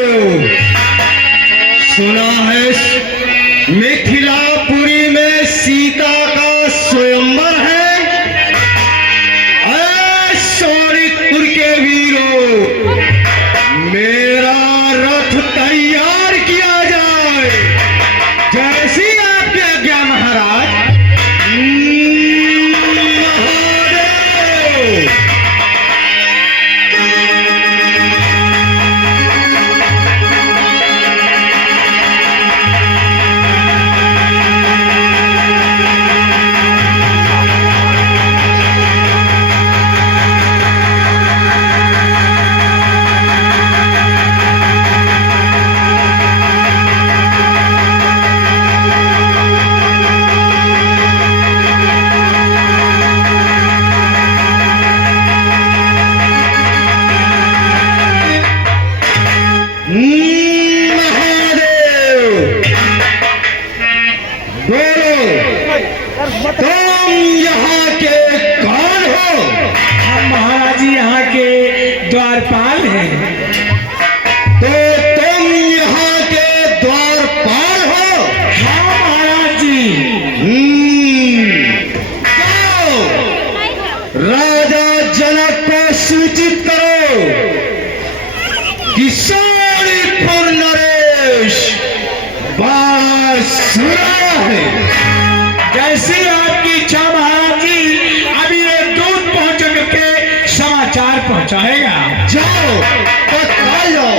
महादेव। सुना है मिथिलापुरी में सीता का स्वयंवर है। शोणितपुर के वीरों, मेरा रथ तैयार किया जाए। जैसी आपकी आज्ञा महाराज। तुम यहाँ के कौन हो? हम महाराज जी यहाँ के द्वारपाल हैं। तो तुम यहाँ के द्वारपाल हो? हाँ महाराज जी। तो राजा जनक को सूचित करो कि शोणितपुर नरेश बासुरा है। जैसी आपकी इच्छा महाराज जी। अभी एक दूत पहुंच करके समाचार पहुंचाएगा। जाओ तत्काल जाओ।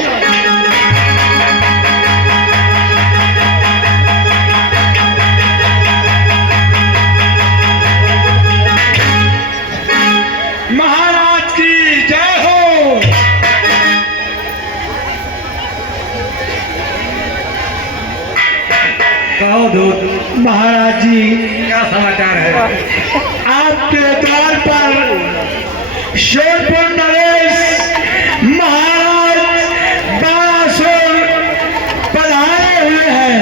महाराज की जय हो। कहो दूत। महाराज जी, क्या समाचार है? आपके द्वार पर शोणितपुर नरेश महाराज बाणासुर पधारे हुए हैं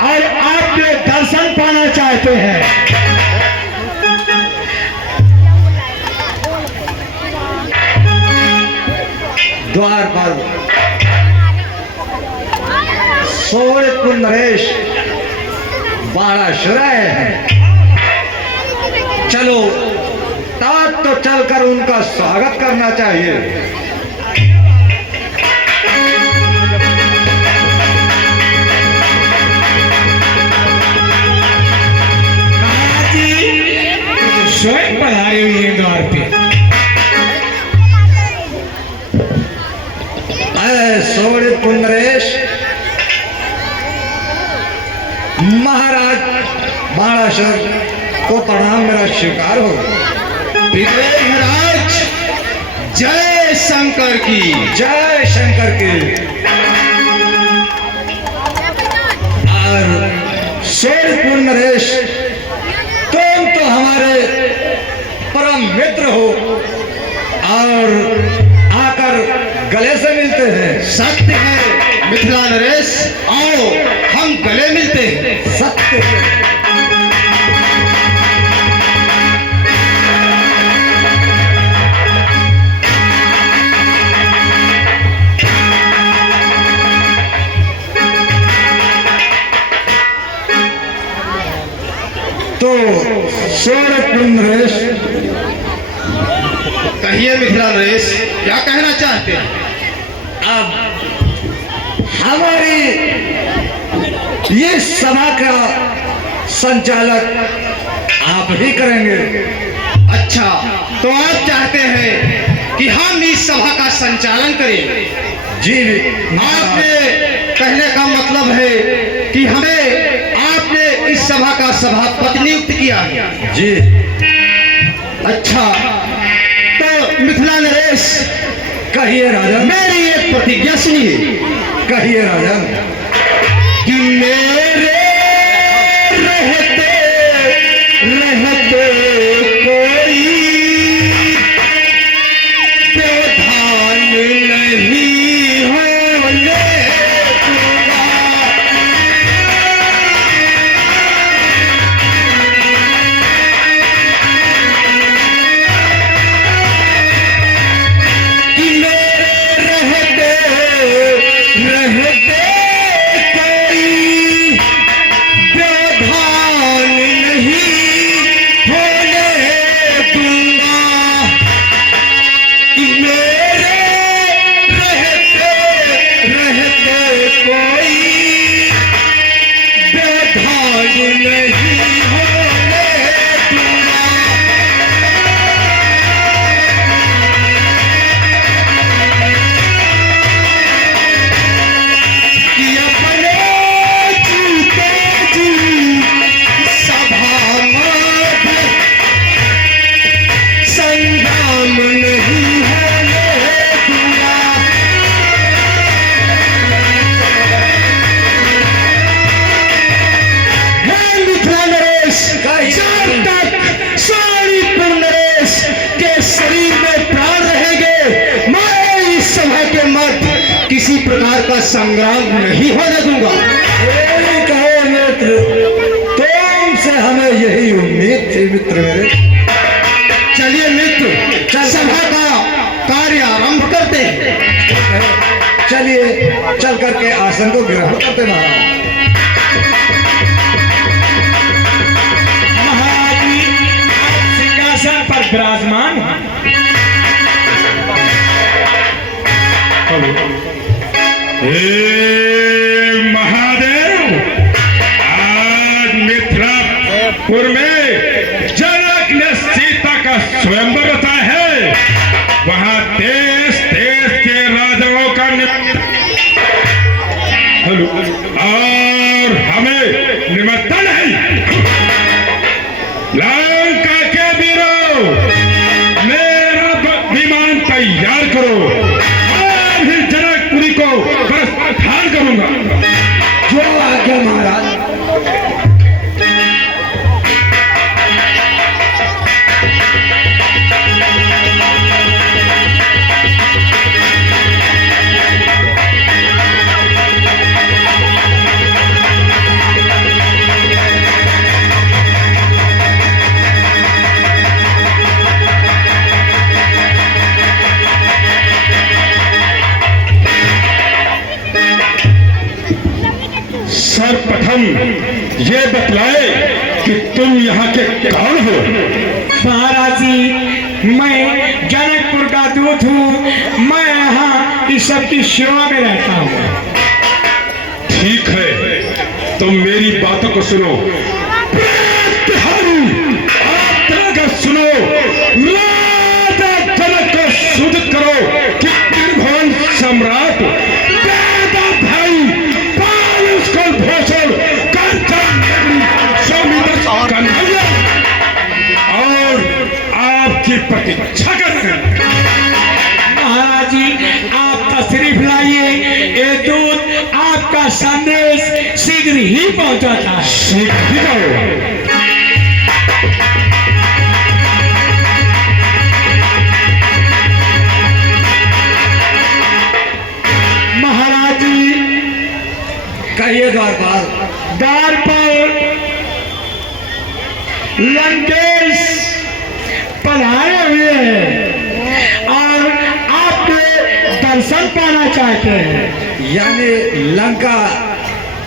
और आपके दर्शन पाना चाहते हैं। द्वार पर शोणितपुर नरेश बाणासुर है। चलो तात तो चलकर उनका स्वागत करना चाहिए। महाराज जी स्वयं पधारे हुए हैं द्वार पे। शोणितपुर नरेश महाराज बाणासुर को प्रणाम मेरा स्वीकार हो। महाराज जय शंकर की। जय शंकर की। और शोणितपुर नरेश तुम तो हमारे परम मित्र हो और आकर गले से मिलते हैं। सत्य है मिथिला नरेश, आओ हम गले मिलते हैं। सत्य है। तो शोणितपुर नरेश, कहिए मिथिला नरेश क्या कहना चाहते हैं? अब हमारी ये सभा का संचालक आप ही करेंगे। अच्छा, तो आप चाहते हैं कि हम इस सभा का संचालन करें? जी, आपने कहने का मतलब है कि हमें आपने इस सभा का सभापति नियुक्त किया। जी। अच्छा, तो मिथिला नरेश कहिए राजन। मेरी एक प्रतिज्ञा सुनिए। कहिए राजन। कि मेरे रहते रहते कोई प्रधान नहीं होने दूंगा। कि मेरे रहते का संग्राम नहीं होने दूंगा। यही कहो मित्र, तुमसे हमें यही उम्मीद थी मित्र मेरे। चलिए मित्र, चल सभा का कार्य आरंभ करते हैं। चलिए चल करके आसन को ग्रहण करते महाराज। महाराज जी, आप सिंहासन पर विराजमान हैं। महादेव, आज मिथिलापुर में जनक ने सीता का स्वयंवर बताया है। वहां देश देश के राजाओं का और हमें निमंत्रण है। लंका के वीरों, मेरा विमान तैयार करो। मैं भी जनकपुरी को प्रस्थान करूंगा। जो आज्ञा महाराज। सर्वप्रथम ये बतलाए कि तुम यहाँ के कौन हो। महाराज जी, मैं जनकपुर का दूत हूँ। मैं यहाँ इस सबकी सेवा में रहता हूँ। ठीक है, तुम मेरी बातों को सुनो। आप तरह का सुनो। राजा जनक को सूचित करो कि त्रिभुवन सम्राट और आपकी प्रतीक्षा कर रहे हैं। महाराज जी, आप तशरीफ लाइए। ये दूत आपका संदेश शीघ्र ही पहुंचाता है। शीघ्र ही जाओ। महाराज जी, कहिए द्वारपाल। द्वार पर लंकेश पधारे हुए हैं और आपके दर्शन पाना चाहते हैं। यानी लंका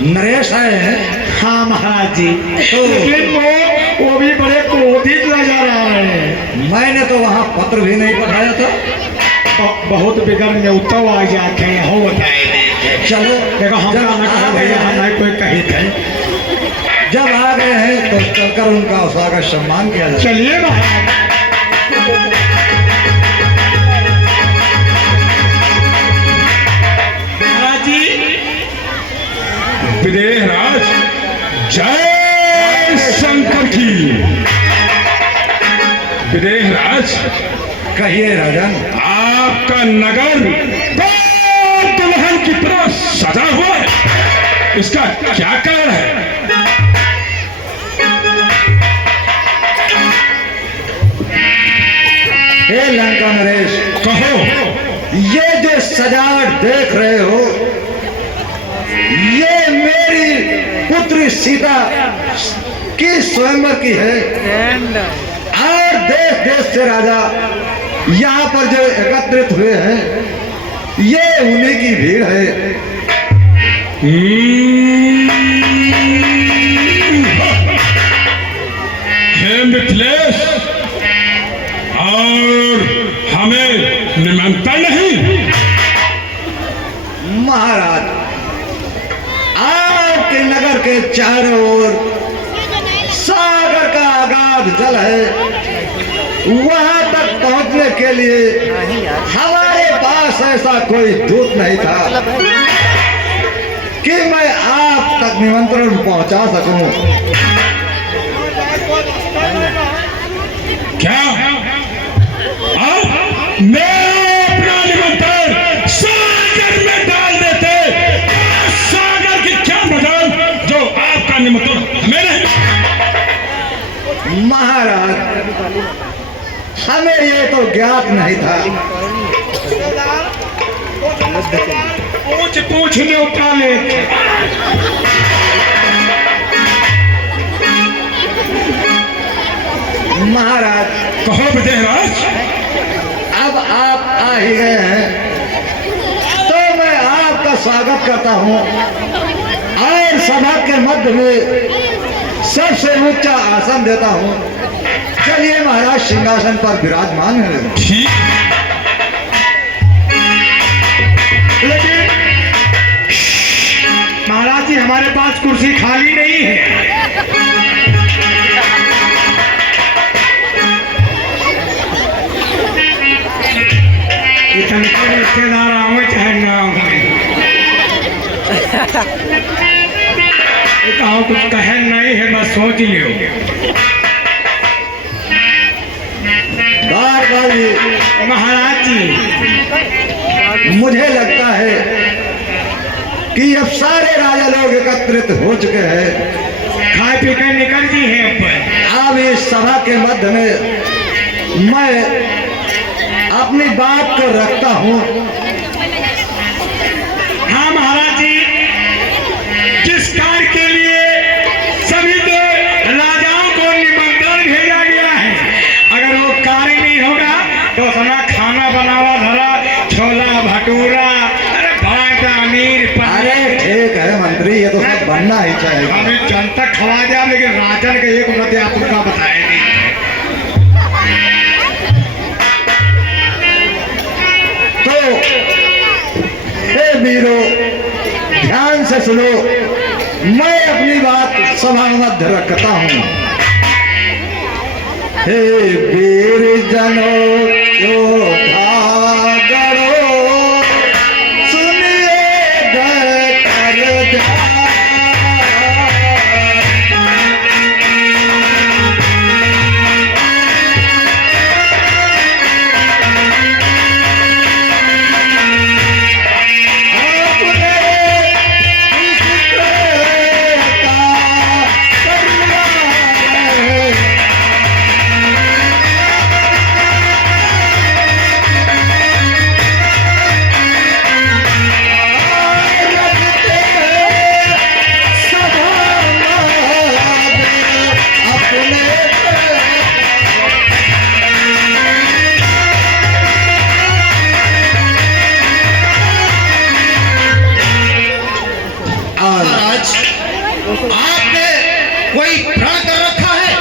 नरेश आए हैं। हाँ महाराज जी, लेकिन वो भी बड़े क्रोधित नजर आ रहे हैं। मैंने तो वहाँ पत्र भी नहीं पठाया था। बहुत बिगड़ न्योता आ जाते हैं। हो बताए चलो देखो, हम नहीं कोई कही थे। जब आ गए हैं तो चलकर उनका स्वागत सम्मान किया जाए। चलिए महाराज। जी, विदेहराज जय शंकर की। विदेहराज, कहिए राजन। आपका नगर दुल्हन की तरह सजा हुआ है। इसका क्या कारण है? हे लंका नरेश, कहो। ये जो सजावट देख रहे हो, ये मेरी पुत्री सीता की स्वयंवर की है। और देश देश से राजा यहाँ पर जो एकत्रित हुए हैं, ये उन्हीं की भीड़ है। हे मिथिलेश, और हमें निमंत्रण नहीं। महाराज, आपके नगर के चारों ओर सागर का अगाध जल है। वहां तक पहुंचने के लिए हमारे पास ऐसा कोई दूत नहीं था कि मैं आप तक निमंत्रण पहुंचा सकूं। क्या आप मेरा अपना निमंत्रण सागर में डाल देते? सागर की क्या मजाल जो आपका निमंत्रण हमें नहीं। महाराज, हमें ये तो ज्ञात नहीं था। पूछ में उठा ले। महाराज कहो विदेहराज। अब आप आ ही गए हैं तो मैं आपका स्वागत करता हूँ और सभा के मध्य में सबसे ऊंचा आसन देता हूँ। चलिए महाराज सिंहासन पर विराजमान है। ठीक, लेकिन महाराज जी हमारे पास कुर्सी खाली नहीं है। इतने रिश्तेदार आओ चाहे ना आओ, कुछ कहे नहीं है, बस सोच लियो। महाराज जी मुझे लगता है कि अब सारे राजा लोग एकत्रित हो चुके हैं, खा पी कर निकल जी हैं। अब इस सभा के मध्य में मैं अपनी बात को रखता हूँ। हाँ महाराज जी, जिस कार्य के लिए सभी तो राजाओं को निमंत्रण भेजा गया है, अगर वो कार्य नहीं होगा तो अपना खाना बनावा धरा, छोला भटूरा, अरे भाटा अमीर। अरे ठीक है मंत्री, ये तो सब बनना ही चाहिए। हमें जनता खवा दिया, लेकिन राजन के एक उन्नति आप उनका बताए नहीं। तो हे वीरो, ध्यान से सुनो, मैं अपनी बात सभा मध्य रखता हूँ। हे वीर जनों योद्धा गणों, सुनिए कर ध्यान। आपने कोई प्रण कर रखा है?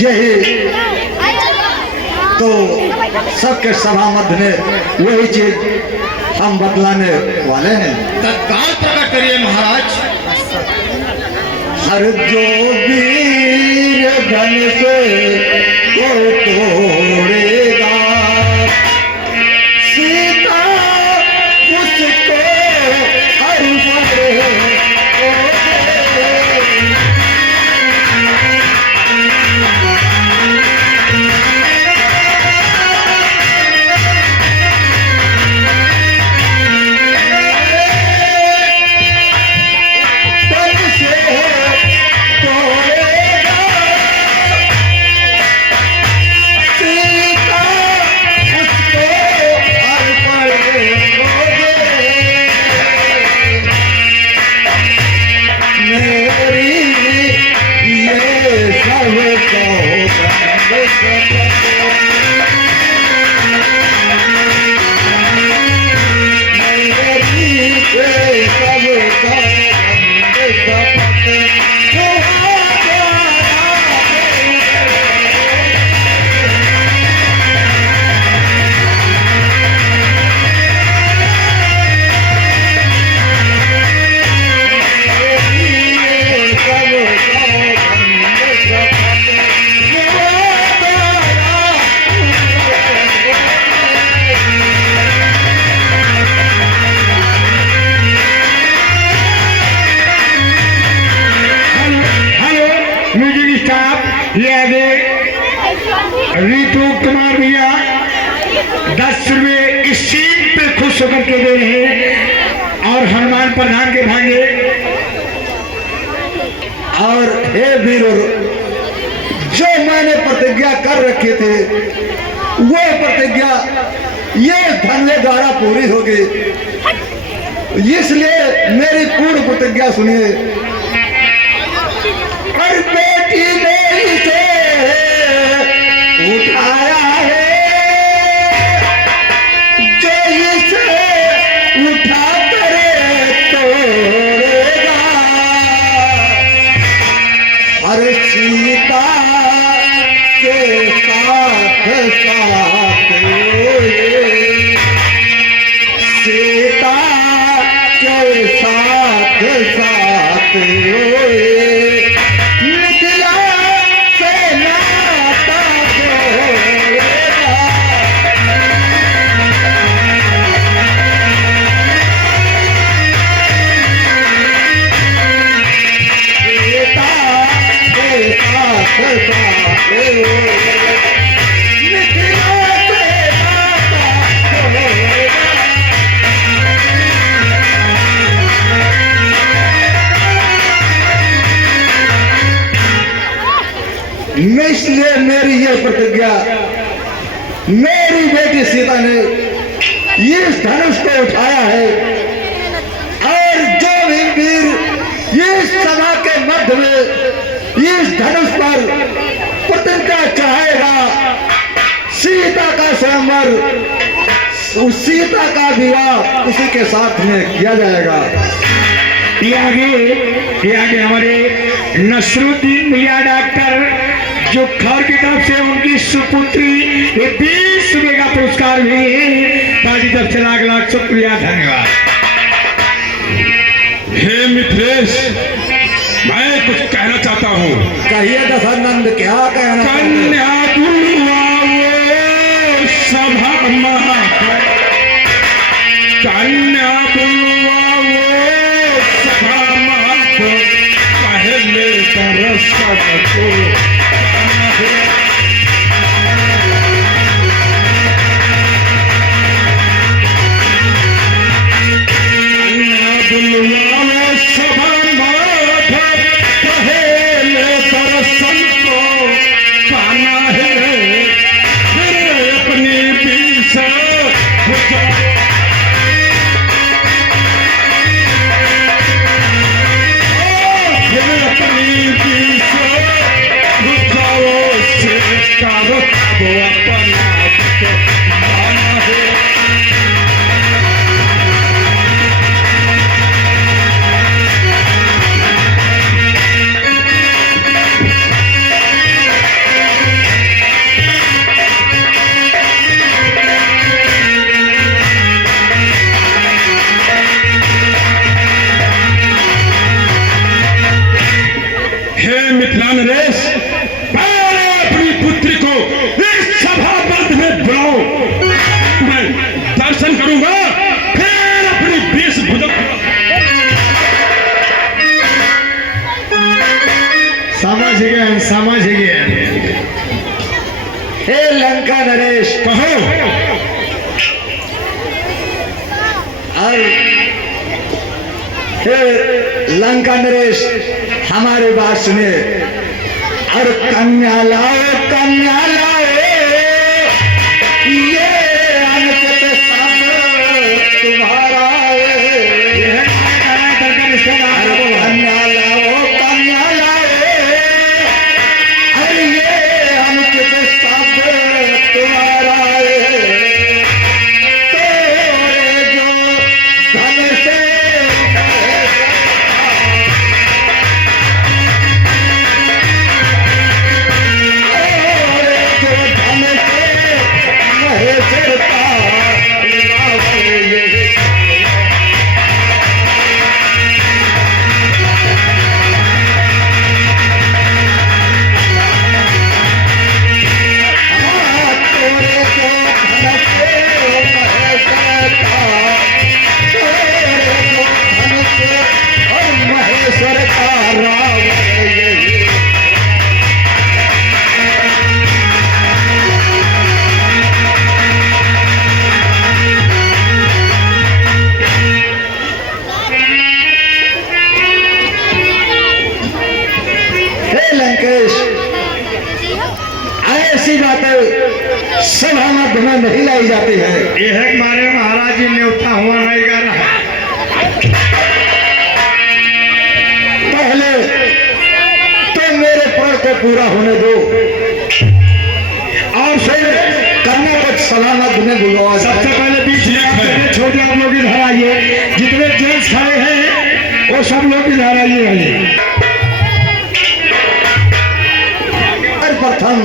यही तो सबके सभा मध्य में वही चीज हम बदलाने वाले हैं। तत्काल प्रकट करिए महाराज। हर जो वीर धन से को तोड़ेगा, सीता उसको हर रितु कुमार भैया 10 रुपये इस सीट पे खुश होकर के दे रहे हैं और हनुमान प्रधान के भांगे। और हे वीरों, जो मैंने प्रतिज्ञा कर रखे थे वो प्रतिज्ञा ये धन के द्वारा पूरी होगी। इसलिए मेरी पूर्ण प्रतिज्ञा सुनिए। और बेटी मेरी से उठाया है, जो इसे उठा करे तोड़ेगा। हर सीता के साथ साथ सीता के साथ साथ मिथिला से नाता जोड़ेगा। सीता के साथ साथ मिथिला से नाता जोड़ेगा। इसलिए मेरी ये प्रतिज्ञा, मेरी बेटी सीता ने इस धनुष को उठाया है, और जो भी वीर इस सभा के मध्य में इस धनुष पर प्रतिज्ञा चढ़ाएगा, सीता का स्वयंवर, उस सीता का विवाह उसी के साथ में किया जाएगा। ये आगे हमारे नसरुद्दीन भैया डॉक्टर जो खर की तरफ से उनकी सुपुत्री 20 रुपए का पुरस्कार भी पार्टी तरफ से लाख लाख शुक्रिया, धन्यवाद। हे मिथिलेश, मैं कुछ कहना चाहता हूँ। कहिए दशानंद, क्या कहना? कन्या बुलवाओ सभा महा, कन्या बुलवाओ सभा महा, पहले दर्शन को नरेश, पहले अपनी पुत्री को इस सभा मंच में बुलाओ। मैं दर्शन करूंगा, फिर अपनी वेशभूषा। समझ गए। हे लंका नरेश, कहो। और हे लंका नरेश, हमारी बात सुने और कन्या लाओ, कन्या लाओ, ये अनंत सब तुम्हारा है। कन्या लाओ, कन्या लाओ, अरे ये अनंत सब तुम्हारा है। तोरे जो धन से हुआ नहीं गा रहा है। पहले तो मेरे प्रण को पूरा होने दो और फिर करना कुछ सलाना तुम्हें बुलवा। सबसे पहले बीच में छोटे आप लोग इधर आइए, जितने जेंट्स खड़े हैं वो सब लोग इधर आइए। प्रथम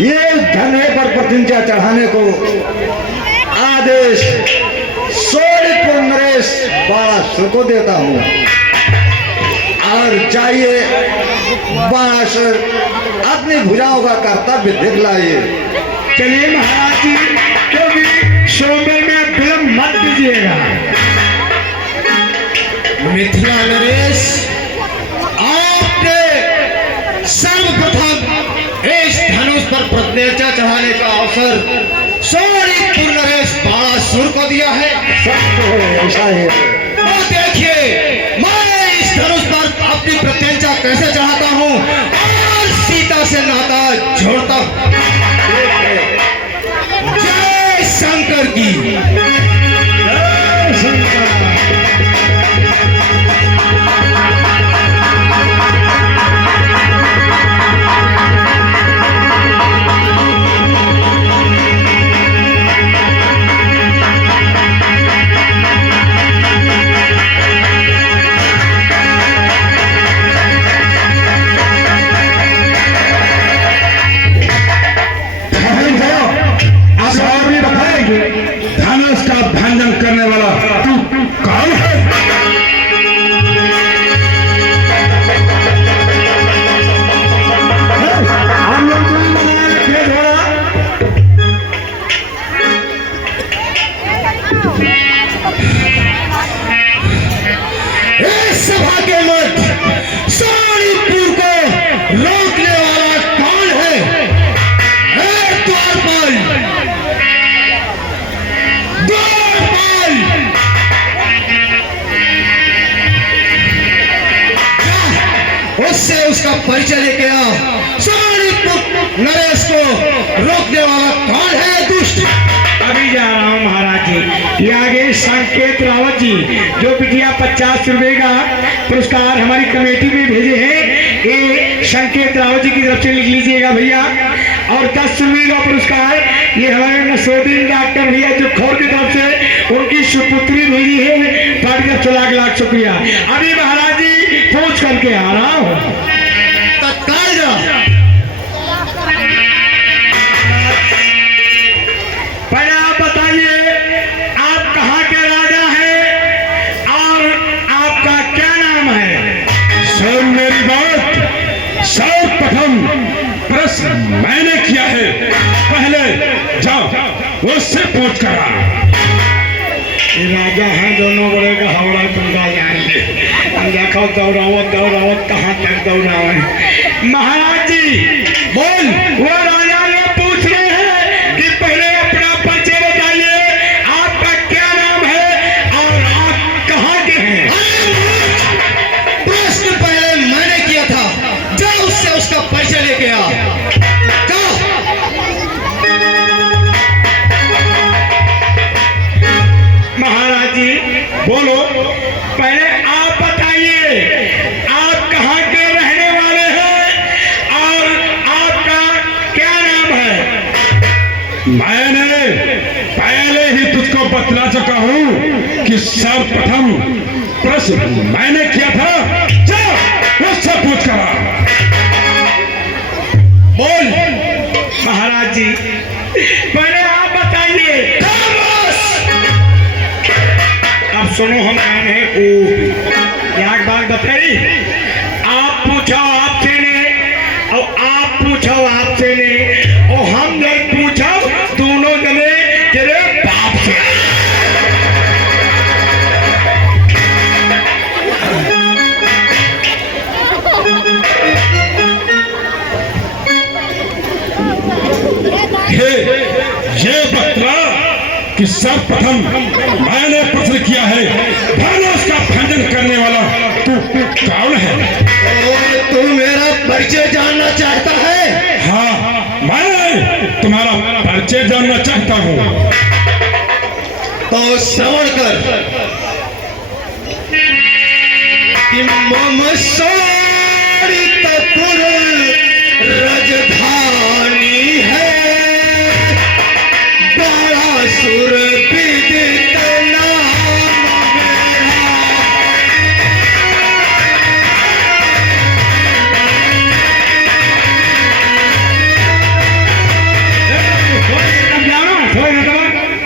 ये धने पर प्रतिज्ञा चढ़ाने को आदेश सोनीपुर नरेश बाणासुर को देता हूँ और चाहिए बाणासुर अपनी भुजाओं का कर्तव्य दिखलाइए। चलिए महाराज जी, क्योंकि सोमवार में विलंब मत दीजिएगा। मिथिला नरेश, आपने सर्वप्रथम इस धनुष पर प्रतिज्ञा चढ़ाने का अवसर सोनीपुर नरेश बाणासुर को दिया है। ऐसा है। और देखिए मैं इस धनुष पर अपनी प्रतिज्ञा कैसे चढ़ाता हूँ और सीता से नाता जोड़ता हूँ। जय शंकर की। जय शंकर। धनुष का भंजन करने वाला तू कौन है? हम लोग इस सभा के मध्य सोनीपुर को रोकने वाला कौन है? द्वारपाल, द्वारपाल, उससे उसका परिचय लेके आ। सोनीपुर नरेश को रोकने वाला कौन है? दुष्ट। अभी जा रहा हूँ महाराज जी। ये आगे संकेत रावत जी जो बिटिया 50 रुपए का पुरस्कार हमारी कमेटी में भेजे हैं, ये संकेत रावत जी की तरफ से लिख लीजिएगा भैया। और 10 रुपए का पुरस्कार ये हमारे नसरुद्दीन डॉक्टर भैया जो खोर की तरफ से उनकी सुपुत्री भेजी है, पार्टी का लाख शुक्रिया। अभी महाराज जी पहुंच करके आ रहा हूँ। तत्काल जा। पहले आप बताइए आप कहाँ के राजा हैं और आपका क्या नाम है? सुन मेरी बात, सर्वप्रथम प्रश्न मैंने किया है, पहले जाओ उससे पूछ कर आ। ये राजा हैं दोनों बड़े का हवड़ा पंगा जाएंगे। देखो दौड़ावत दौड़ावत कहाँ तक दौड़ावे। महाराज जी बोल। वो राजा ये पूछ रहे हैं कि पहले अपना परिचय बताइए, आपका क्या नाम है और आप कहाँ के हैं? प्रश्न पहले मैंने किया था, जाओ उससे उसका परिचय लेके आ। जाओ। महाराज जी बोलो, पहले आप बताइए आप कहाँ के रहने वाले हैं और आपका क्या नाम है? मैंने पहले ही तुझको बतला चुका हूँ कि सर्वप्रथम प्रश्न मैंने किया था, जाओ उससे पूछ कर आ। बोल। महाराज जी पहले आप बताइए। अब सुनो हम आए हैं एक बात बताई, आप पूछो आपसे ने और आप पूछो आपसे ने और हम नहीं पूछो दोनों जने तेरे बाप से। ये बतला कि सर्वप्रथम मैंने प्रश्न किया है, धनुष का भंजन करने वाला तू कौन है? तू मेरा परिचय जानना चाहता है? हाँ, मैं तुम्हारा परिचय जानना चाहता हूँ। तो श्रवण कर कि मम सोरितपुर राजधानी है, बड़ा सुर विदित नाम मेरा।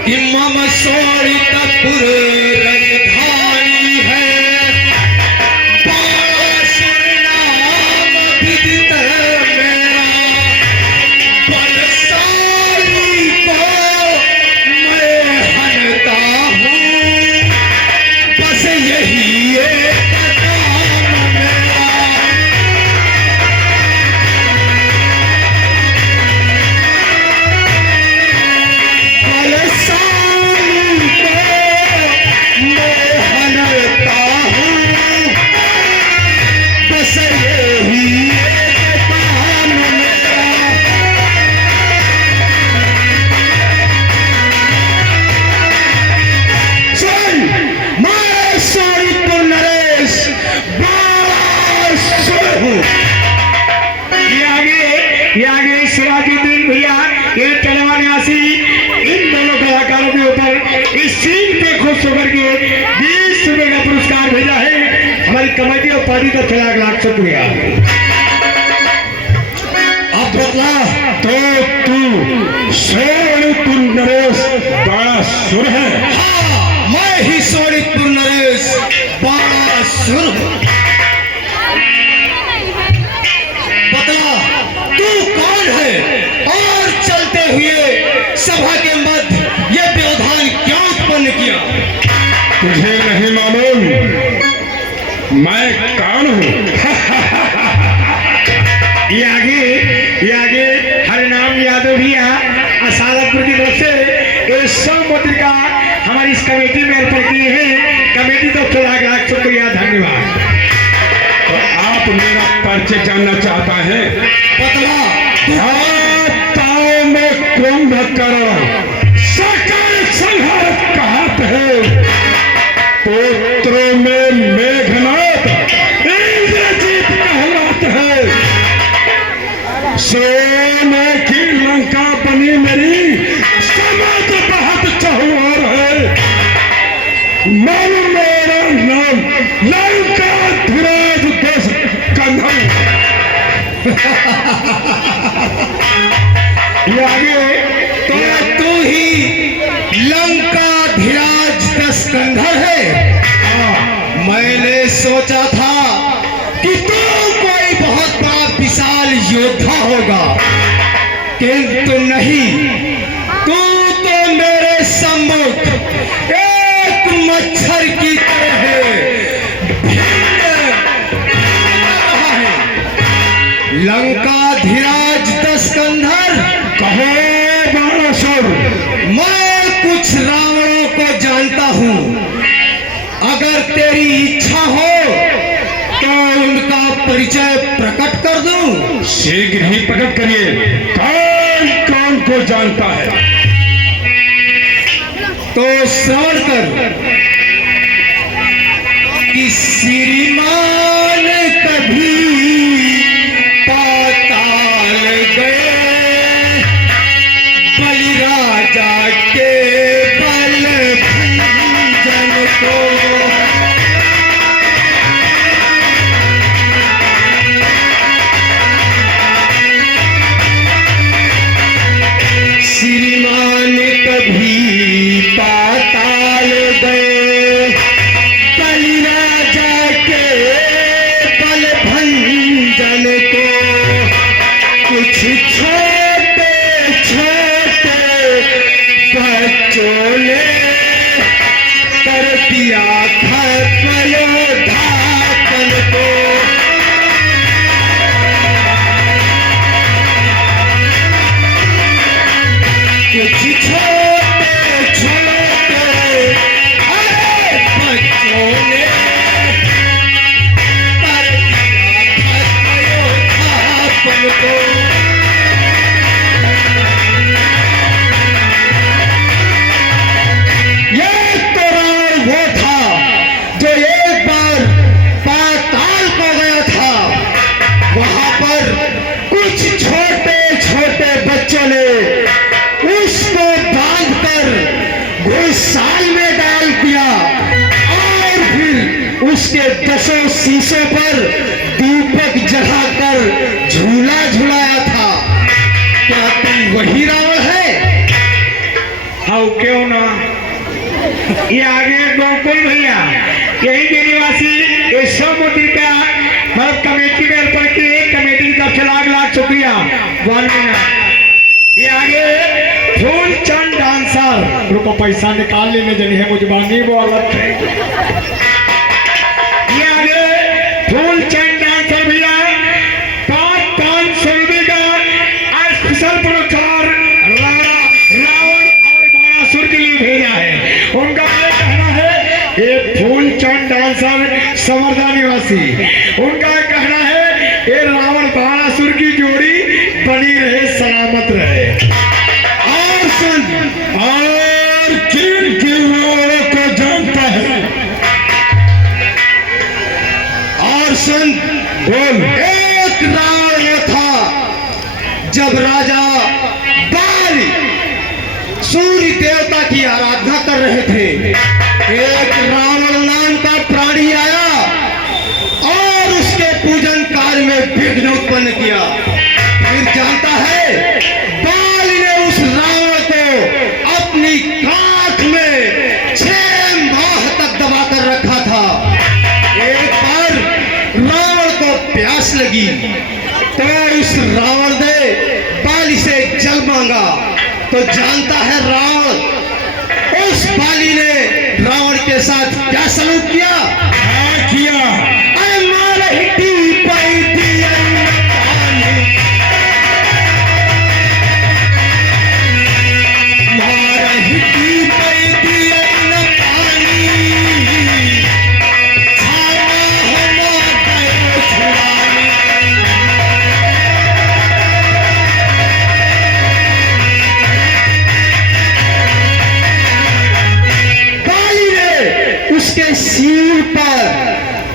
कि मम सोरितपुर राजधानी है, बड़ा सुर नाम विदित मेरा। बलशाली को मैं हनता हूँ, बस यही एक काम मेरा। बलशाली को मैं हनता हूँ, बस यही एक काम मेरा। सुन, मैं सोरितपुर नरेश बड़ा सुर हूँ। ये आगे सिराजुद्दीन भैया, ये टलवानियासी, इन दोनों कलाकारों के ऊपर इस सीन पे खुश होकर के 20 रुपए का पुरस्कार भेजा है हमारी कमेटी और पार्टी का 1 लाख शुक्रिया। अब बतला। तो तू सोरितपुर नरेश बड़ा सुर है। हाँ, मैं ही सोरितपुर नरेश बड़ा सुर हूँ। बतला, तू कौन है और चलते हुए सभा के मध्य ये व्यवधान क्यों उत्पन्न किया? तुझे नहीं मालूम मैं कौन हूँ? ये आगे हरिनाम यादव भैया असालतपुर की तरफ से 100 मुद्रिका हमारी इस कमेटी में अर्पण किए हैं। कमेटी को 1 लाख शुक्रिया, धन्यवाद। तो आप मेरा परिचय जानना चाहता है? बतला, ताओ में कुंभकर्ण सकल संहार कहत है, पुत्रों में मेघनाथ इंद्रजीत कहलात है। सोने की लंका बनी मेरी, समझ बहुत चहुआर है। मन मेरा नाम लंका धिराज देश कंधर। ये आगे तो तू ही लंकाधिराज दशकंधर है। मैंने सोचा था कि तू कोई बहुत बड़ा विशाल योद्धा होगा, किंतु नहीं, तू तो मेरे सम्मुख एक मच्छर की तरह भीड़ रहा है। लंकाधिराज दशकंधर, कहो बाणासुर, मैं कुछ रावणों को जानता हूँ। अगर तेरी इच्छा हो तो उनका परिचय प्रकट कर दूं। शीघ्र ही प्रकट करिए। कौन कौन को जानता है? तो श्रवण कर कि श्रीमान कभी पाताल गए, बलिराजा के बल भंजन को। श्रीमान कभी पाताल गए, बलिराजा के बल भंजन को। कुछ छोटे छोटे बच्चों ने कर दिया खत्मयोद्धापन को। कुछ छोटे छोटे बच्चों ने कर दिया खत्मयोद्धापन को। ये जाल में डाल दिया और फिर उसके 10 शीशों पर दीपक जलाकर झूला झुलाया था। क्या तुम वही रावण है? हाँ क्यों ना, ये आगे गोकुल भैया यही के निवासी ये समुद्र का मतलब कमेटी में अर्पण की एक कमेटी की तरफ से लाख शुक्रिया। ये आगे फूल चंद डांसर रुको पैसा निकाल लेने जनी है मुझे बानी वो अलग है। ये आगे फूल चंद डांसर भैया 500 रुपये का स्पेशल पुरस्कार रावण और बाणासुर के लिए भेजा है। उनका ये कहना है, ये फूल चंद डांसर समर्दा निवासी, उनका कहना है ये रावण बाणासुर की जोड़ी बनी रहे, सलामत रहे। और सुन, और किन किन रावणों को जानता है? और सुन, बोल। एक रावण वो था जब राजा बाल सूर्य देवता की आराधना कर रहे थे। एक रावण नाम का प्राणी आया और उसके पूजन कार्य में विघ्न उत्पन्न किया। फिर जानता है, बाल ने उस रावण को अपनी काख में 6 माह तक दबा कर रखा था। एक बार रावण को प्यास लगी तो उस रावण ने बाली से जल मांगा। तो जानता है रावण, उस बाली ने रावण के साथ क्या सलूक किया? क्या किया? अरे मारहिटी पैती पानी, मारहिटी पैती पानी, छावा हमा गयो छुड़ाने। बाली ने उसके सिर पर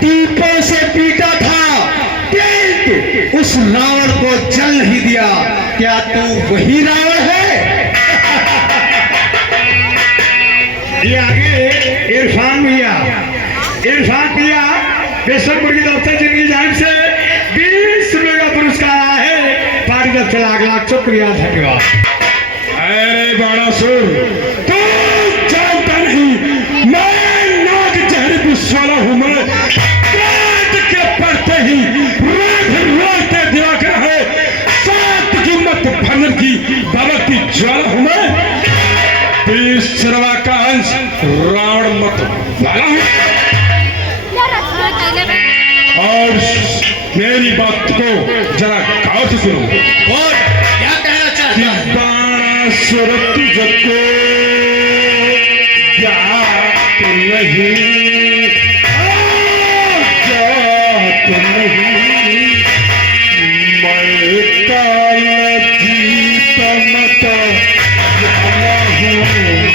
टीपों से पीटा था, किंतु उस रावण को जल नहीं दिया। क्या तू वही रावण है? ये आगे इरफान भैया बेसनपुर की तरफ से जिनकी जानिब से 20 रुपये का पुरस्कार आया है, पार्टी तरफ से लाख शुक्रिया, धन्यवाद। अरे बाणासुर, तू जानता नहीं मैं नाग जहर विश्वाला हूं। मैं रात के पढ़ते ही रोते दिवाकर है, सात की मत भनर की भगवती ज्वाला हूं। मैं 20 सरवा का अंश रावण मत वाला हूं। और मेरी बात को जरा गौर से सुनो। और क्या कहना चाहता है? बाणासुर तुझको जात नहीं, जात नहीं, मैं काल जीत मत जाना हूँ।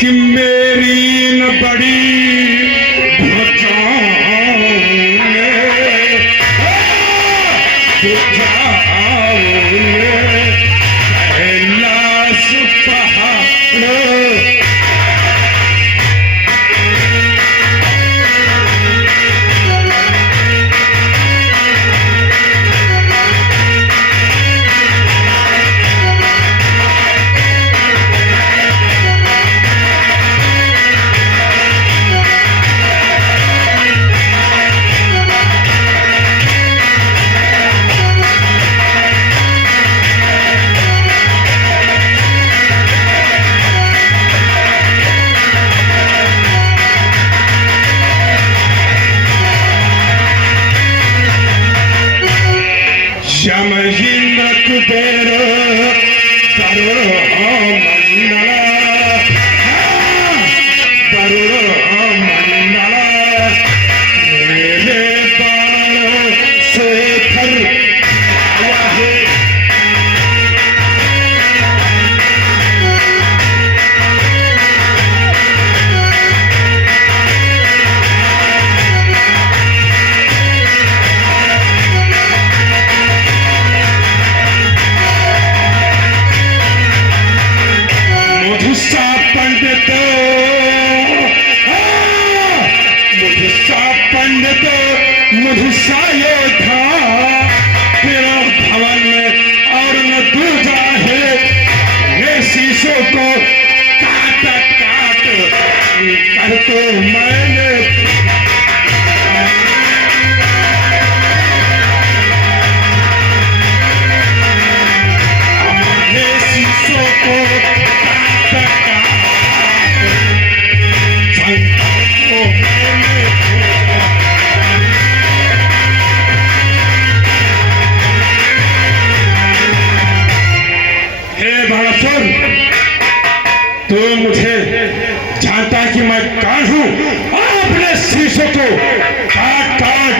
कि मेरी न बड़ी भुजाओं ने कैलाश पहाड़ श्यामहिंद्र कुबेर करुण मंडल करुण मंडल मेरे बाण से थर आया है मुझसा पंडित मुझसा पंडित मुझसा योद्धा तेरा भवन में और न दूजा है ये शीशों को काट काट कर तो मैंने ये शीशों को तो मुझे जानता है कि मैं कौन हूं। अपने शीशों को काट काट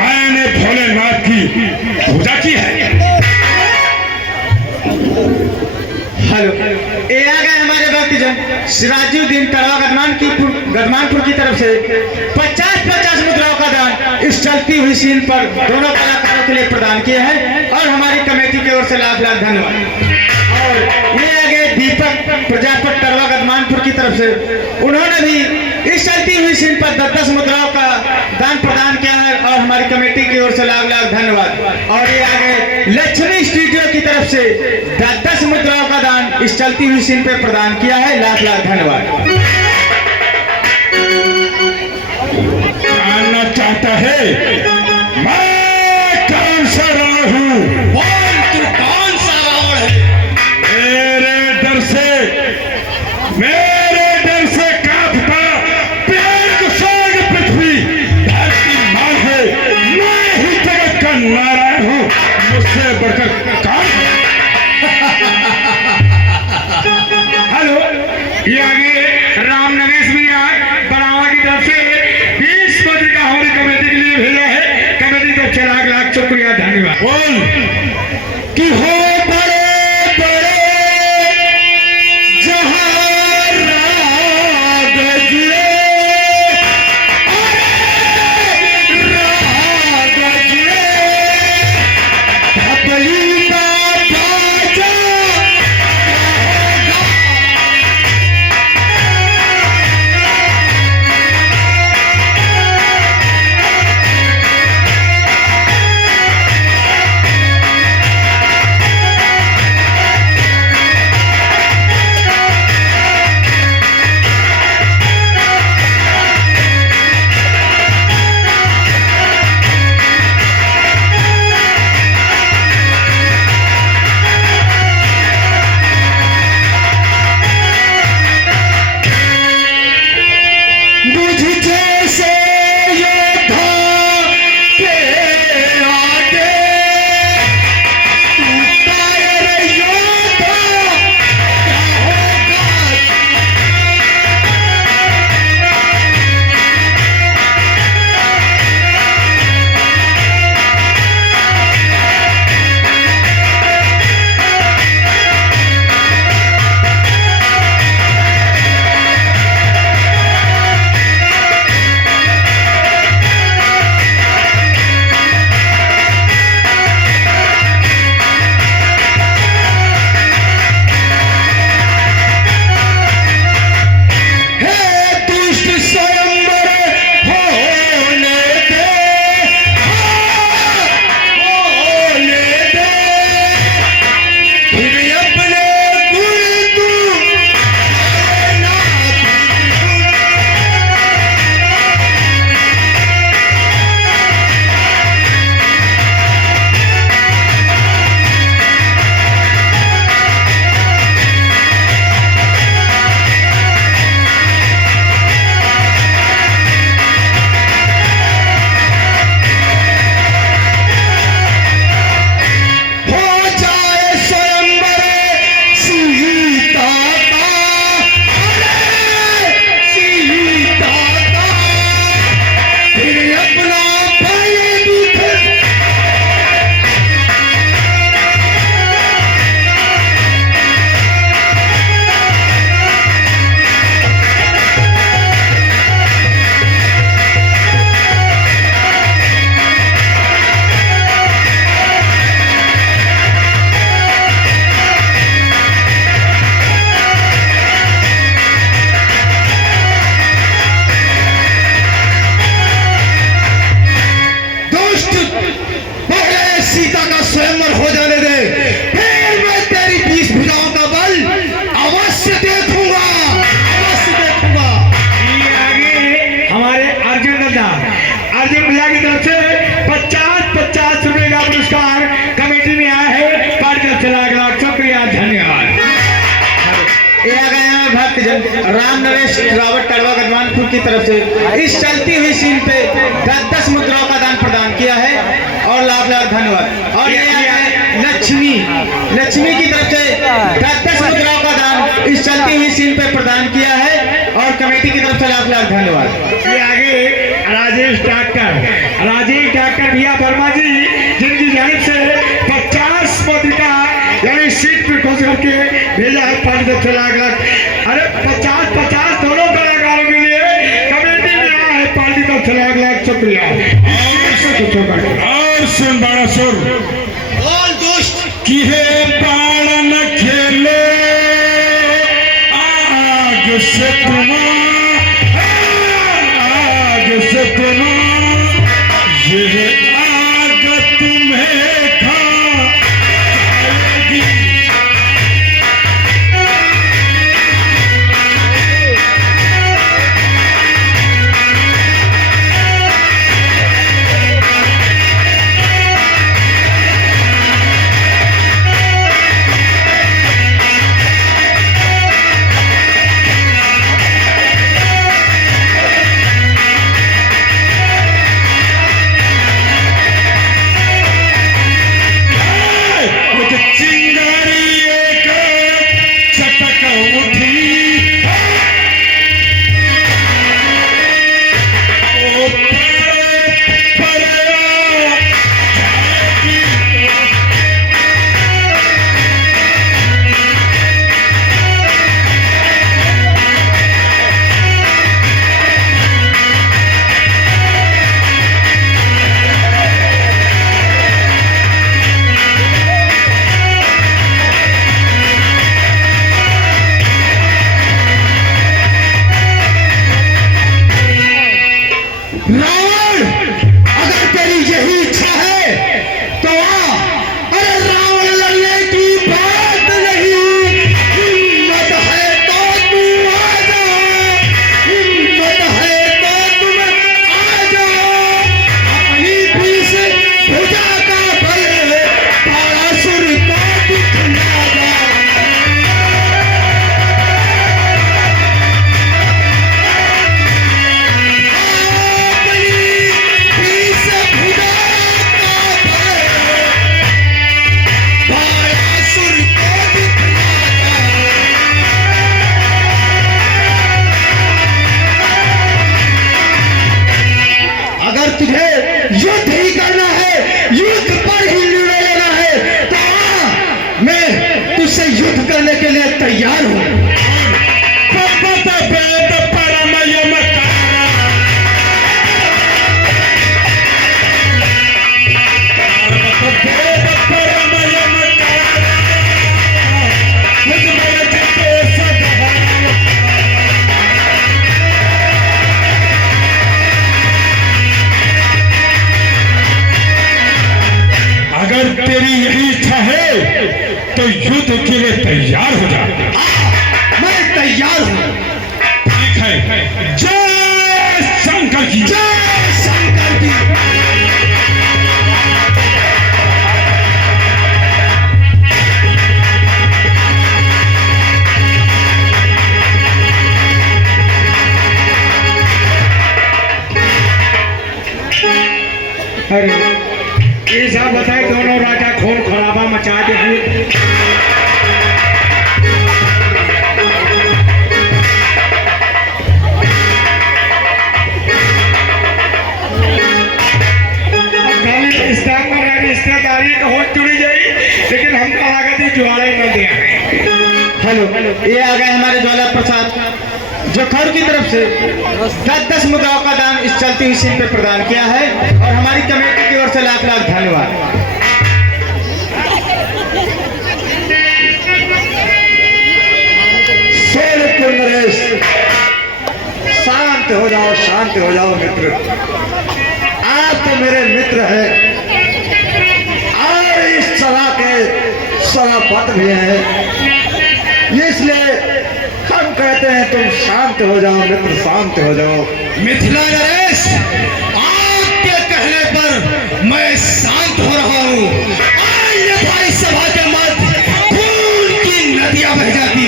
मैंने भोलेनाथ की पूजा की है। हेलो, ये आ गए हमारे भक्तजन सिराजुद्दीन तलवा गदमानपुर की तरफ से 50-50 मुद्राओं का दान इस चलती हुई सीन पर दोनों कलाकारों के लिए प्रदान किए हैं और हमारी कमेटी की ओर से लाख लाख धन्यवाद। और ये आगे दीपक प्रजापत तलवा गदमानपुर की तरफ से उन्होंने भी इस चलती हुई सीन पर 10-10 मुद्राओं का दान प्रदान किया है और हमारी कमेटी की ओर से लाख लाख धन्यवाद। और ये आगे लक्ष्मी स्टूडियो की तरफ से 10-10 मुद्राओं का दान इस चलती हुई सीन पे प्रदान किया है, लाख लाख धन्यवाद। जानना चाहता है मैं कौन सा रावण हूँ? बोल, तू कौन सा रावण है? मेरे डर से कांपता पेड़ स्वर्ग पृथ्वी धरती मान है। मैं ही जगत का नारायण हूँ, मुझसे बढ़कर कौन? हेलो, ये आगे राम नरेश भैया बरावा की तरफ से 20 पद का हमारी कमेटी के लिए भेजा है। कमेटी को 6 लाख लाख शुक्रिया धन्यवाद। बोल कि हो बड़े बड़े राम नरेश रावत टड़वा गजमानपुर की तरफ से इस चलती हुई सीन पे 10 मुद्राओं का दान प्रदान किया है और लाख लाख धन्यवाद। और ये लक्ष्मी की तरफ से 10 मुद्राओं का दान इस चलती हुई सीन पे प्रदान किया है और कमेटी की तरफ से लाख लाख धन्यवाद। ये आगे राजेश डॉक्टर भैया वर्मा जी, जिनकी जानिब से 50 पत्रिका यानी सीट पे खोज करके भेजा है 5 लाख। अरे 50 दोनों कलाकारों के लिए कमेटी में आया है 5 लाख। शुक्रिया। और सुन बड़ा सुर बोल दुष्ट कि हे बाण न खेलो आग से तुम ये आग तुम्हें खा जाएगी। तेरी यही इच्छा है तो युद्ध के लिए तैयार हो जा। मैं तैयार हूँ। ठीक है, जय शंकर की जय शंकर की। अरे ऐसा बताए दोनों राजा खून खराबा मचा दे। रिश्तेदारी तो हो जुड़ी जाई, लेकिन हम कहा गए जुआड़े न दे। हेलो, ये आ गए हमारे ज्वाला प्रसाद जोखड़ की तरफ से 10 मुद्राओं का दान इस चलती हुई सीन पे प्रदान किया है और हमारी कमेटी की ओर से लाख लाख धन्यवाद। सोनपुर नरेश, शांत हो जाओ मित्र। आप तो मेरे मित्र हैं और इस सभा के सभापति भी हैं, इसलिए हम कहते हैं तुम शांत हो जाओ मित्र, शांत हो जाओ। मिथिला नरेश, आपके कहने पर मैं शांत हो रहा हूँ। आज भाई सभा के मध्य खून की नदियां बह जाती।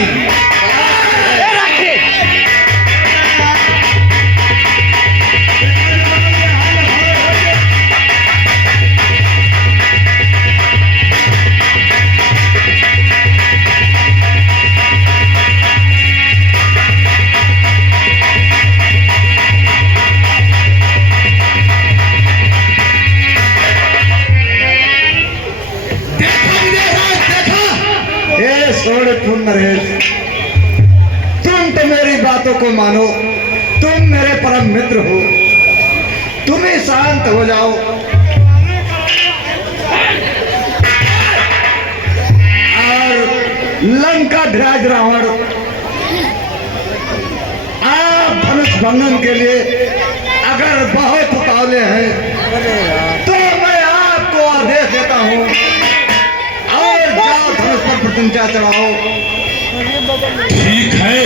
पूर्ण नरेश, तुम तो मेरी बातों को मानो, तुम मेरे परम मित्र हो, तुम ही शांत हो जाओ। और लंका ध्वज रावण, आप धनुष भंगन के लिए अगर बहुत उतावले हैं तो मैं आपको आदेश देता हूं, और जाओ धनुष पर प्रत्यंचा चढ़ाओ। ठीक है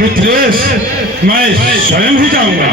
मित्रेश, मैं स्वयं ही जाऊंगा।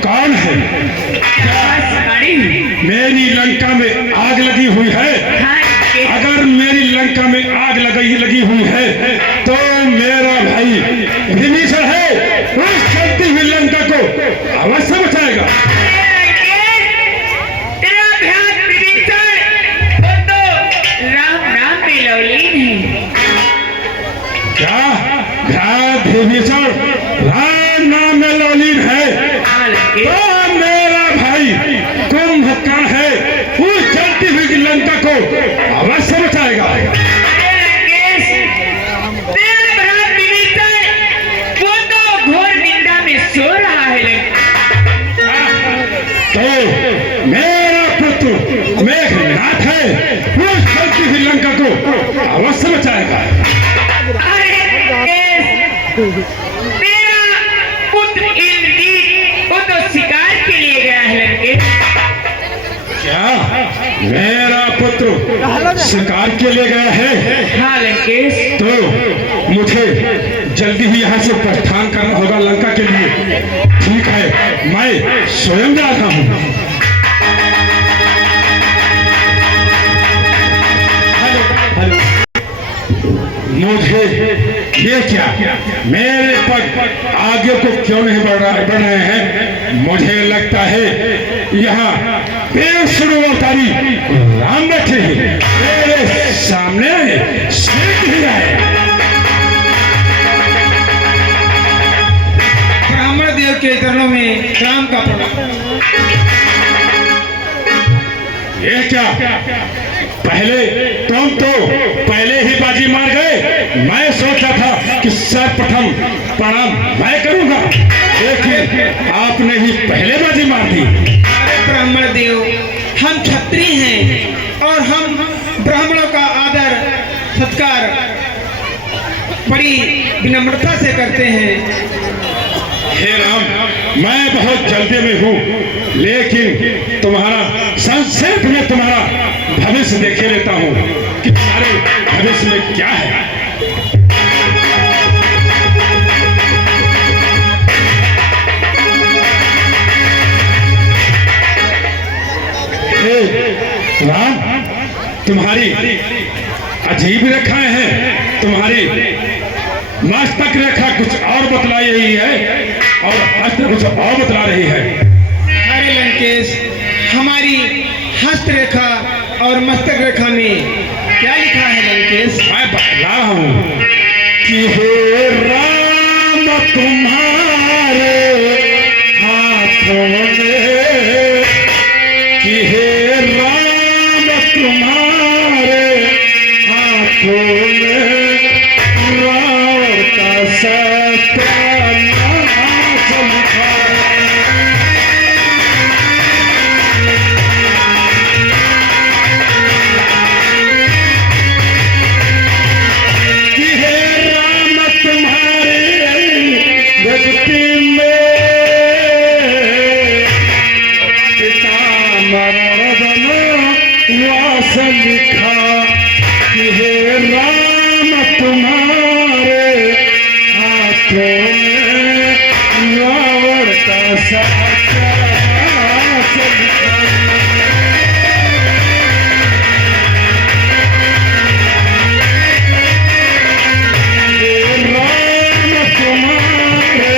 कौन है? मेरी लंका में आग लगी हुई है। अगर मेरी लंका में आग लगी हुई है तो मेरा भाई विभीषण है, उस चलती हुई लंका को अवश्य बचाएगा। तेरा भ्रात विभीषण वो तो राम नाम में लवलीन है। क्या भ्रात विभीषण राम नाम में लवलीन है? तो मेरा भाई कुंभकर्ण है, उस चलती हुई लंका को अवश्य बचाएगा। तेरा भ्रात विभीषण वो तो घोर निंदा में सो रहा है। तो मेरा पुत्र मेघनाथ है, उस चलती हुई लंका को अवश्य बचाएगा। तेरा पुत्र इंद्रजीत वो तो शिकार के लिए गया है लंकेश। क्या मेरा पुत्र शिकार के लिए गया है? हाँ लंकेश। तो मुझे जल्दी ही यहाँ से प्रस्थान करना होगा लंका के लिए। ठीक है, मैं स्वयं जा रहा हूँ। मुझे ये क्या, मेरे पग आगे को क्यों नहीं बढ़ रहे हैं? मुझे लगता है यहाँ विष्णु अवतारी राम बैठे हैं, मेरे सामने सीख ही रहे। ब्राह्मण देव के चरणों में राम का प्रणाम। ये क्या, तुम तो पहले ही बाजी मार गए। मैं सोचा था कि सर्वप्रथम प्रणाम मैं करूंगा, लेकिन आपने ही पहले बाजी मार दी। अरे ब्राह्मण देव, हम क्षत्रिय हैं और हम ब्राह्मणों का आदर सत्कार बड़ी विनम्रता से करते हैं। हे राम, मैं बहुत जल्दी में हूँ, लेकिन तुम्हारा संक्षेप में तुम्हारा भविष्य देखे लेता हूँ कि तुम्हारे भविष्य में क्या है। राम, तुम्हारी अजीब रेखाएं हैं, तुम्हारी मस्तक रेखा कुछ और बतलाई रही है और हस्त कुछ और बतला रही है। अरे लंकेश, रेखा और मस्तक रेखा में क्या लिखा है लंकेश? मैं बतला रहा हूँ कि हे राम तुम्हारे हाथों में, कि हे राम तुम्हारे हाथों में रावण का सत्यानाश लिखा है। कि हे राम तुम्हारे गति में पिता मरण वास लिखा, कि हे राम तुम्हारे हाथों में रावण का सत्यानाश लिखा। हे राम तुम्हारे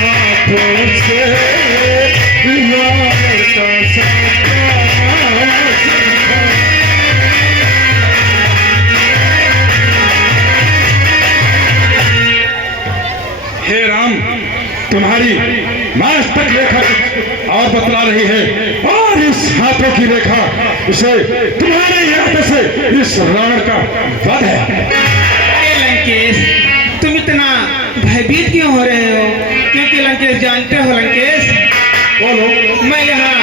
हाथों से रावण का सत्यानाश लिखा। हे राम तुम्हारी मस्तक रेखा और बतला रही है, और इस हाथों की रेखा उसे तुम्हारे हाथ से इस रावण का वध है। अरे लंकेश, तुम इतना भयभीत क्यों हो रहे हो? क्योंकि लंकेश जानते हो लंकेश, बोलो मैं यहाँ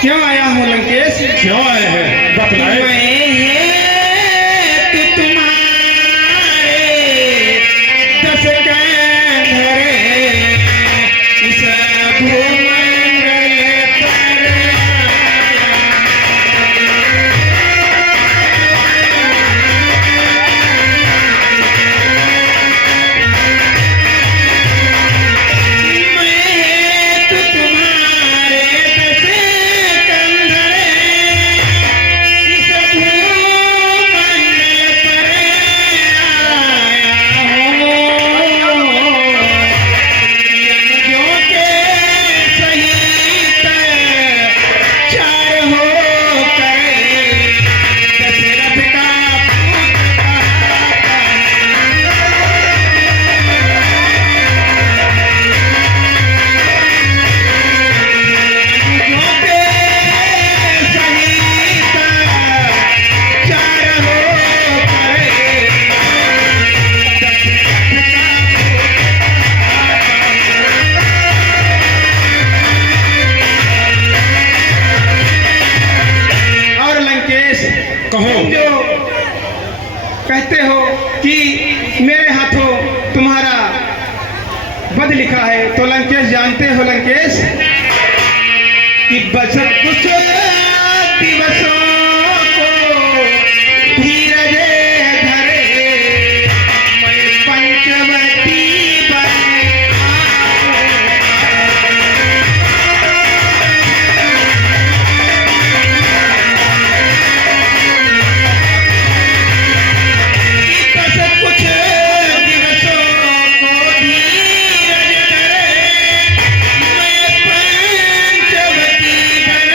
क्यों आया हूँ लंकेश? क्यों आए हैं बतलाए। मैं हेतु तुम्हारे 10 कंधरे इस भूमंडल पर मैं हेतु तुम्हारे 10 कंधरे इस भूमंडल पर आया हूँ। यमजों के सहित चार होकर दशरथ का यमजों के सहित चार होकर और लंकेश, कहो। तुम जो कहते हो कि मेरे हाथों तुम्हारा वध लिखा है, तो लंकेश जानते हो लंकेश कि बस कुछ दिवसों को धीरज धरे मैं पंचवटी बन बस कुछ दिवसों को धीरज धरे मैं पंचवटी बन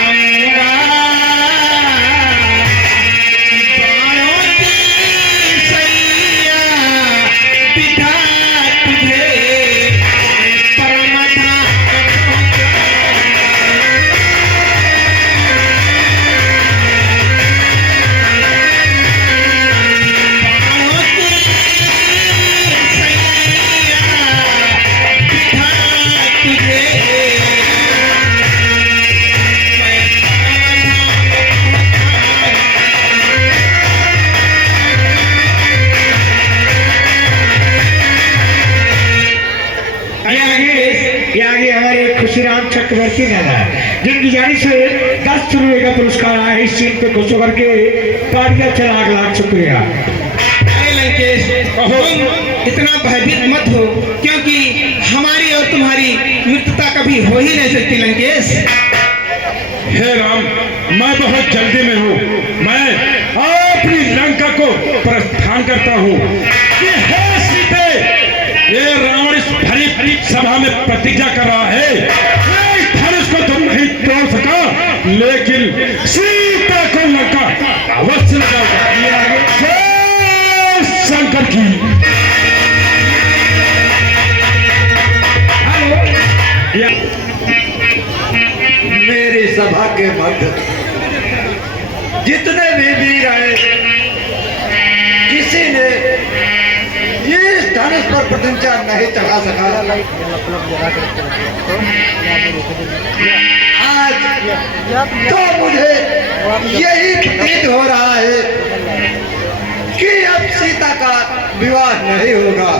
आऊंगा। बाणों की सैया बिठा तुझे परम धाम बाणों की सैया बिठा तुझे मैं परम ये आगे हमारे खुशीराम चक्रवर्ती दादा, जिनकी जानी से 10 रुपए का पुरस्कार आया है। इस सीन पे खुश होकर के पार्टियां चला, लाख शुक्रिया। अरे लंकेश, तुम इतना भयभीत मत हो, क्योंकि हमारी और तुम्हारी मित्रता कभी हो ही नहीं सकती लंकेश। हे राम मैं बहुत जल्दी में हूँ, मैं अपनी लंका को प्रस्थान करता हूँ। कि हे सीते, ये रावण इस भरी भरी सभा में प्रतिज्ञा कर रहा है, इस धनुष को तुम नहीं तोड़ सका, सभा के मध्य जितने भी वीर आए, किसी ने इस धनुष पर प्रतिज्ञा नहीं चढ़ा सका। आज तो मुझे यही प्रतीत हो रहा है कि अब सीता का विवाह नहीं होगा।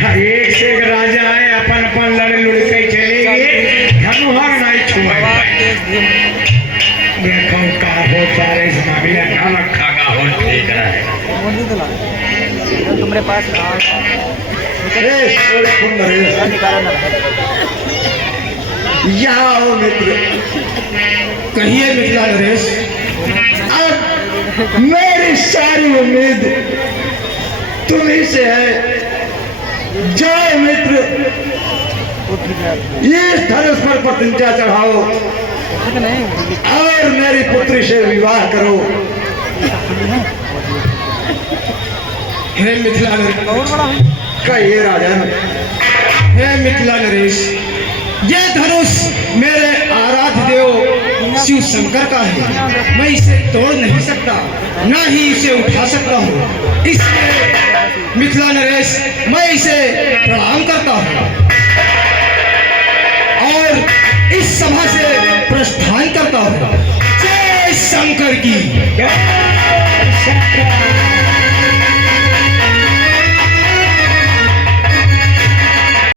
एक से एक राजा है, अपन अपन लड़ लुड़ के चलेंगे, धनुहर नहीं छुआएंगे। देखो का हो सारे इस मामले नाम खागा हो ठीक है। तुम्हारे पास यहाँ आओ मित्र। कहिए मिथिला नरेश। अब मेरी सारी उम्मीद तुम्ही से है। जाओ मित्र, इस धनुष पर प्रतिज्ञा चढ़ाओ और मेरी पुत्री से विवाह करो। हे मिथिला नरेश, कहिए राजन। हे मिथिला नरेश, ये धनुष मेरे आराध्य देव शिव शंकर का है। मैं इसे तोड़ नहीं सकता, ना ही इसे उठा सकता हूँ। इसलिए मिथिला नरेश, मैं इसे प्रणाम करता हूँ और इस सभा से प्रस्थान करता हूँ। जय शंकर की। शंकर